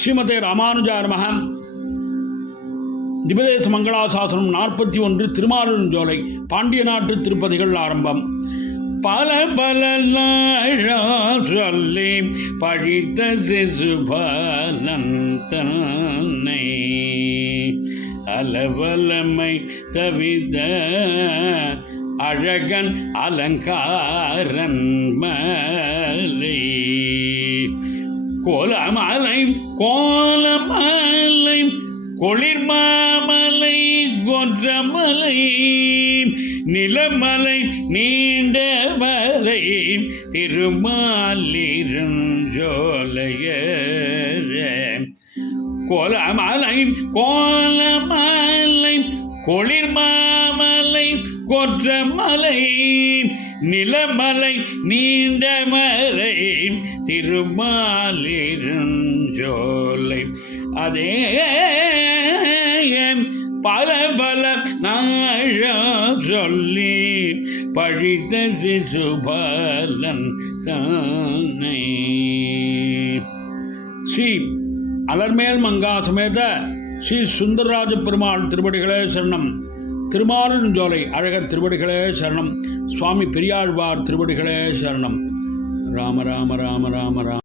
ஸ்ரீமதே ராமானுஜாய நமः. திபதேச மங்களாசாசனம் 41 திருமாலிருஞ்சோலை பாண்டிய நாட்டு திருப்பதிகள் ஆரம்பம். பல பல சொல்லி பழித்த சிசுபாலன் தன்னை அலவலமை தவித அழகன் அலங்காரன் மலை கோலமலை கோலமலை கொளிர்மாமலை கொன்றமலை நிலமலை நீண்டமலை திருமாலிருஞ்சோலைய கோலமலை கோலமலை கொளிர்மாமலை கொற்றமலை நிலமலை நீண்டமலை திருமாலிருஞ்சோலை அதே பல பல சொல்லி பழித்த சிசுபாலன் தானை. ஸ்ரீ அலர்மேல் மங்கா சமேத ஸ்ரீ சுந்தரராஜ பெருமாள் திருவடிகளே சரணம். திருமாலிருஞ்சோலை அழகர் திருவடிகளே சரணம். சுவாமி பெரியாழ்வார் திருவடிகளே சரணம். ராம ராம ராம ராம ராம.